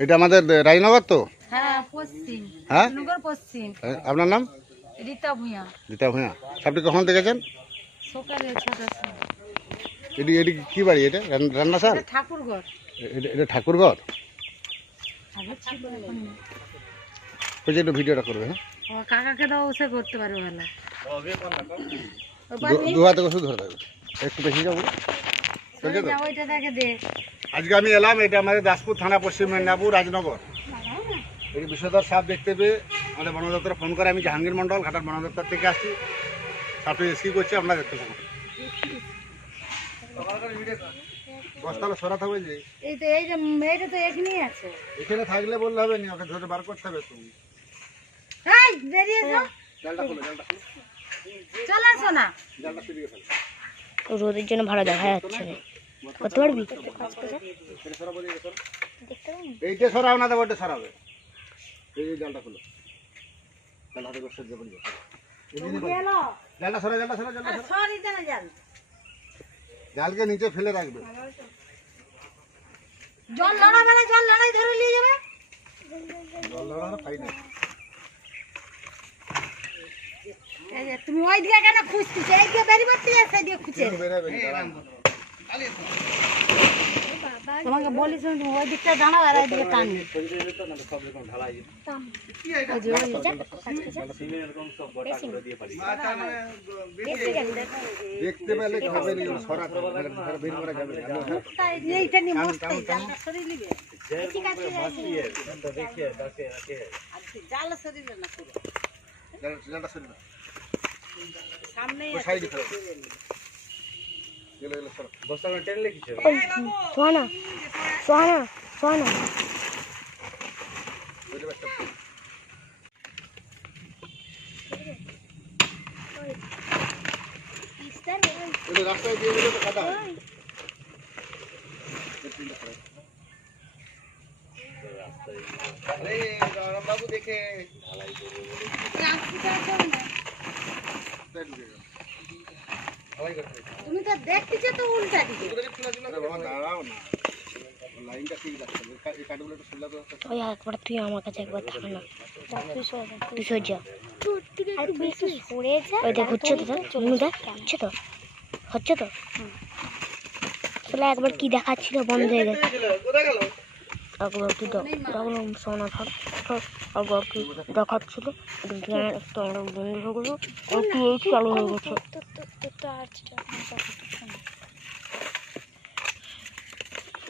এটা আমাদের রাজনগর তো? হ্যাঁ পশ্চিম। হ্যাঁ? পশ্চিম। আপনার নাম? রীতা ভূঁয়া ভূঁয়া সাপটি কখন দেখেছেন? সকালে ছটার সময়। এটি এটি কি বাড়ি এটা? রান- রান্না সার এটা ঠাকুরঘর। এটা ঠাকুরঘর। বলছি একটু ভিডিওটা করবে হ্যাঁ? কাকাকে দাও সে করতে পারে ভালো। দু- দু হাতে ওষুধ ধরে থাকবে একটু বেশি যাব। আজকে আমি এলাম এটা আমাদের দাসপুর থানা পশ্চিম মেদিনীপুর রাজনগর। এই বিষধর সাপ দেখতে পেয়ে আমাদের বন দপ্তরে ফোন করে আমি জাহাঙ্গীর মন্ডল ঘাটার বন দপ্তর থেকে আসছি। সাপটি রেস্কিউ করছি আপনারা দেখতে বস্তাটা হবে যে? এই তো এই যে এইটা তো এখানেই আছে। এখানে থাকলে বললে হবে না ওকে ধরে বার করতে হবে তুমি। এই বেরিয়ে যাও জালটা খুলো জালটা খুলো। চলে আসো না। জালটা সরিয়ে ফেলো। রোদের জন্য ভালো দেখা যাচ্ছে। না করতে পারবি এটা সরাবো দিয়ে এইটা সরাও না দেবো ওটা সরাবে। এই যে জালটা খুলো। জাল হাতে। এদিকে করো। গেলো। জালটা সরা জালটা সরা জালটা সরা সরি দেনা যান জালকে নিচে ফেলে রাখবে। জল লড়াবে না জল লড়াই ধরে নিয়ে যাবে। জল না তুমি ওই দিকে কেন খুঁজতেছো? এই দিকে বেরিয়ে পড়তে যাচ্ছে এই দিকে খুঁজে বেরাবে তোমাকে বলিস ওই দিকটা দাঁড়াও আর এই দিকে ওই যে, ওই যে। দেখতে পেলে খাবে হবে মানে এইটা নিয়ে মস্ত জালটা সরিয়ে নিবে। জাল সরিয়ে না পুরো। জালটা সরিয়ে সামনে ওই সাইডে ফেলো এলো এলো সরো সোহানা সোহানা সোহানা। রাস্তায় দিয়ে দিলে তো কাদা হবে। আরে রাম বাবু দেখে তুমি তো দেখতেছো তো উল্টা দিকে। দাঁড়াও না। লাইনটা ঠিক রাখতে হবে এই কাঠগুলো একটু সোজা করে ওই একবার তুই আমার কাছে একবার থাক না। তুই সোজা ওই দেখ হচ্ছে তো দেখ হচ্ছে তো হচ্ছে তো তাহলে একবার কি দেখাচ্ছিল বন্ধ হয়ে গেছে। একবার কি দেখলাম সোনা একবার কি দেখাচ্ছিল। জ্ঞান একটু আমরা বন্ধ হয়ে গেলো। এই চালু হয়ে গেছে।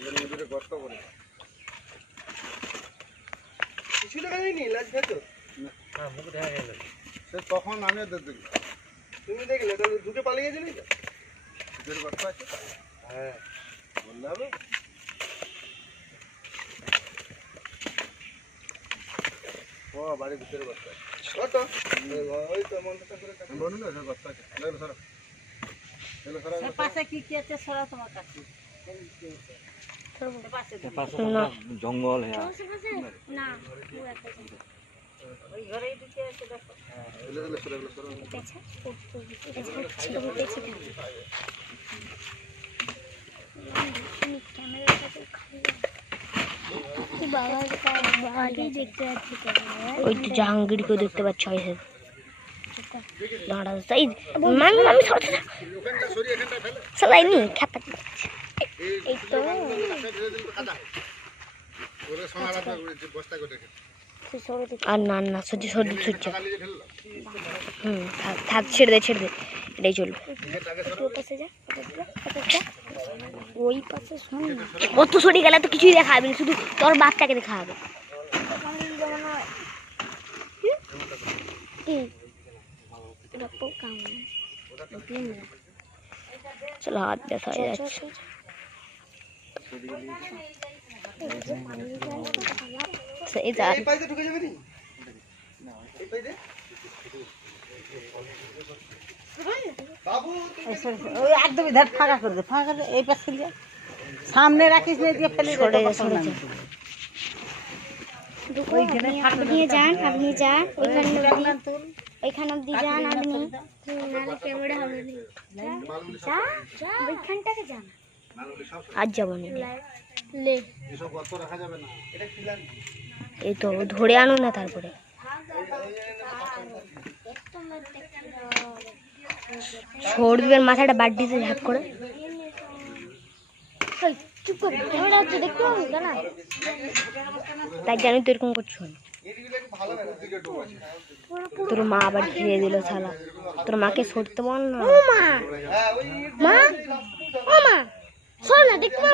হবে গর্ত করে সে তখন আমি দেখি। তুমি দেখলে? তাহলে ঢুকে পালিয়ে গেছিলি তো। ভিতরে গর্ত আছে? হ্যাঁ। বললে হবে। ও বাড়ির ভিতরে গর্ত আছে। কত ওই তো মনটা করে বলুন না গর্ত আছে। সরো। পাশে কি কি আছে সরা তোমার কাছে সে পাশে দিকে। না জঙ্গল হ্যাঁ ওই তো জাহাঙ্গীরকেও দেখতে পাচ্ছ দাঁড়া এই সরতে না নি তো। রেখে আর না না সহ্য সহ্য সহ্য। হুম থাক ছেড়ে দে ছেড়ে দে। এটাই চলবে। ওই পাশে অত সরে গেলে তো কিছুই দেখা না শুধু তোর বাচ্চাকে দেখা হবে চলো হাত দেখা যাচ্ছে সেই যা এই পাইতে ঢুকে যাবে নি এই পাইতে বাবু ওই একদমই ধার ফাঁকা করে দে ফাঁকা করে এই পাশে দিয়ে সামনে রাখিস না দিয়ে ফেলে দে সরে যা তখন সরে নামবে। যা ওইখানে ফাঁকা আপনি যান আপনি যান ওইখানে অবধি রাখলাম তুল ওইখানে অবধি যান আপনি। নাহলে ক্যামেরা হবে? না যা ওইখানটাকে যান। আজ যাব না। লে। এসব গর্ত রাখা যাবে না। এটা খিলান এই তো ধরে আনো না তারপরে। সৌরদীপের মাথাটা বাদ দিতে ঝাপ করে। চুপ কর। দেখতে না তাই জানি তো এরকম করছ। না। তোর মা আবার ঘিরে দিল শালা। তোর মাকে সরতে বল না। মা। মা? ও মা। শোন না দেখতে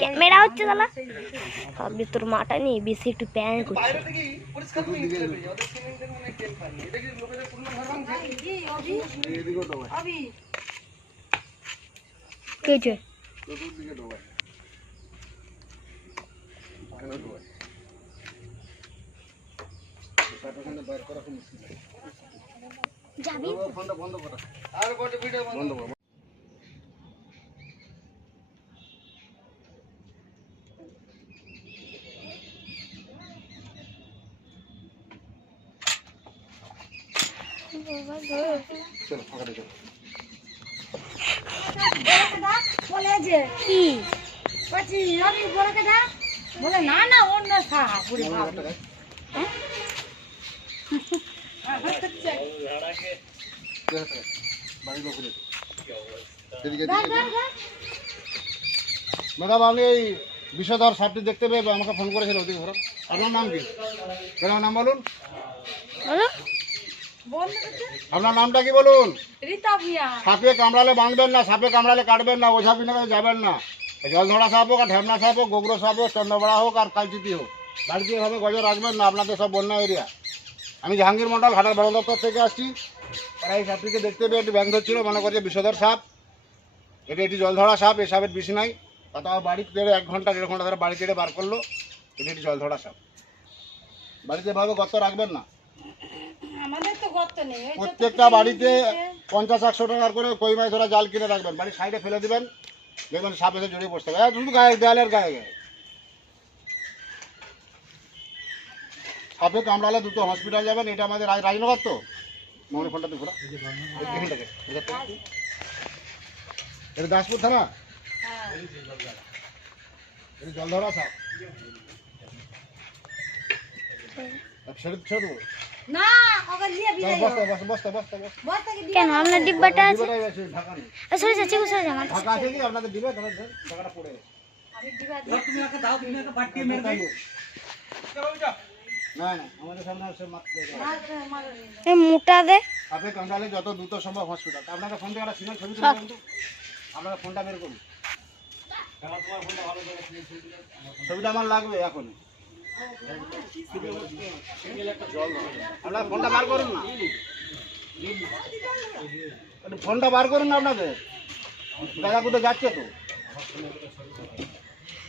ক্যামেরা হচ্ছে শালা। তোর মাটা নিয়ে বেশি একটু প্যান করছে। বাইরে পাটাখানে বাইর করা খুব মুশকিল। যাবি? ফোনটা বন্ধ করা। আর কত ভিডিও বন্ধ করা। চলো ফাঁকা চলো বলে যে কি? আমি বলে না না অন্য খা পুরি ভাব। ম্যাডাম আপনি এই বিষধর সাপটি দেখতে পেয়ে আমাকে ফোন করেছিল ওদিকে আপনার নাম কি? ম্যাডাম নাম বলুন। আপনার নামটা কি বলুন? সাপে কামড়ালে বাঁধবেন না সাপে কামড়ালে কাটবেন না ওঝা বিনা যাবেন না। জল ধরা সাপ হোক আর ঢ্যাবনা সাপ হোক গোগ্র সাপ হোক চন্দ্রবড়া হোক আর কালচিতি হোক। বাড়িতে এভাবে গজর রাখবেন না আপনাদের সব বন্যা এরিয়া। আমি জাহাঙ্গীর মন্ডল ঘাটার বন দপ্তর থেকে আসছি। তারা এই সাপটিকে দেখতে পেয়ে একটু ব্যাং ধরছিল মনে করছে বিষধর সাপ। এটি একটি জলধরা সাপ এই সাপের বেশি নাই। তা তাও বাড়ি তেড়ে এক ঘণ্টা দেড় ঘণ্টা ধরে বাড়ি তেড়ে বার করল। এটা একটি জলধরা সাপ। বাড়িতে এভাবে গর্ত রাখবেন না। আমাদের তো গর্ত নেই প্রত্যেকটা বাড়িতে পঞ্চাশ একশো টাকার করে কই মাছ ধরা জাল কিনে রাখবেন। বাড়ির সাইডে ফেলে দেবেন। দেখবেন সাপ এসে জড়িয়ে বসতে হবে শুধু গায়ে দেয়ালের গায়ে গায়ে। সাপে কামড়ালে দ্রুত হসপিটাল যাবেন এটা আমাদের রাজ- রাজনগর তো? মনে ফোনটা তো ঘোরা এটা দাসপুর থানা? এটা জলধরা সাপ কেন আপনার ডিব্বাটা আছে? ঢাকা সরে যাচ্ছে গো, সরে যা ঢাকা আছে কি? আপনাদের ধর, টাকাটা পড়ে। আমি না আমাদের সামনে আসে মাত্র এ, মোটা দে। আপনি কামড়ালে যত দ্রুত সম্ভব হসপিটাল আপনাদের ফোন থেকে একটা সিগন্যাল ছবি তুলে কিন্তু আপনারা ফোনটা বের করুন। ছবিটা আমার লাগবে এখন। আপনার ফোনটা বার করুন না। ফোনটা বার করুন না আপনাদের। দাদা কোথায় যাচ্ছে তো।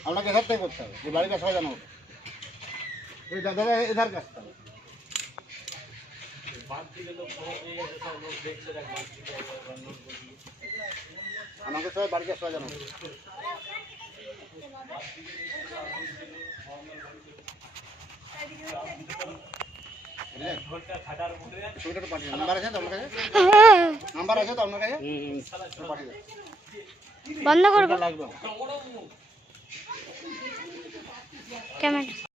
আপনাকে এখান থেকে করতে হবে। যে বাড়িটা সাজানো হবে। এই দাদা এধার থেকে। আমাকে সবাই বাড়িতে পাঠিয়ে দেন বন্ধ করব? ক্যামেরা।